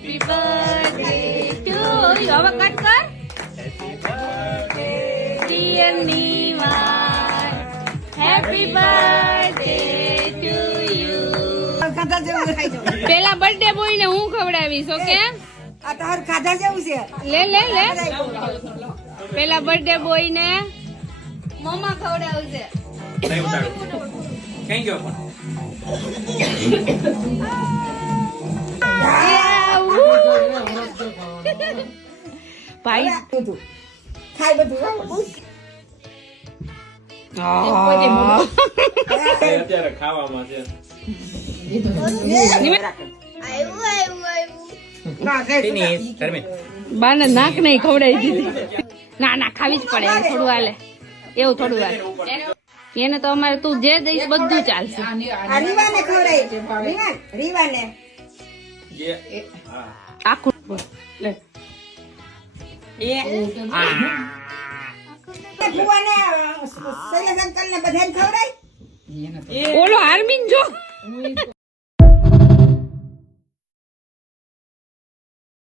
Happy birthday to you. હવે cut કર. Dear Niva happy birthday to you. પેલા birthday boy ને હું ખવડાવીશ. ઓકે આ તાર ખાધા જેવું છે. લે લે લે. પેલા બર્થડે બોય ને મમ્મા ખવડાવશે. કઈ ગયો પણ ભાઈ ખાઈ બધું અત્યારે ખાવામાં છે. બાને નાક નહીં ખવડાવી દીધી. ના ના ખાવી જ પડે. એવું થોડું હાલે. એવું થોડું હાલે. એને તો અમારે તું જે દઈશ બધું ચાલશે. રીવાને ખવડાવી. રીવાને આખું ભુવાને શૈલેષ અંકલ ને બધાને ખવડાવી.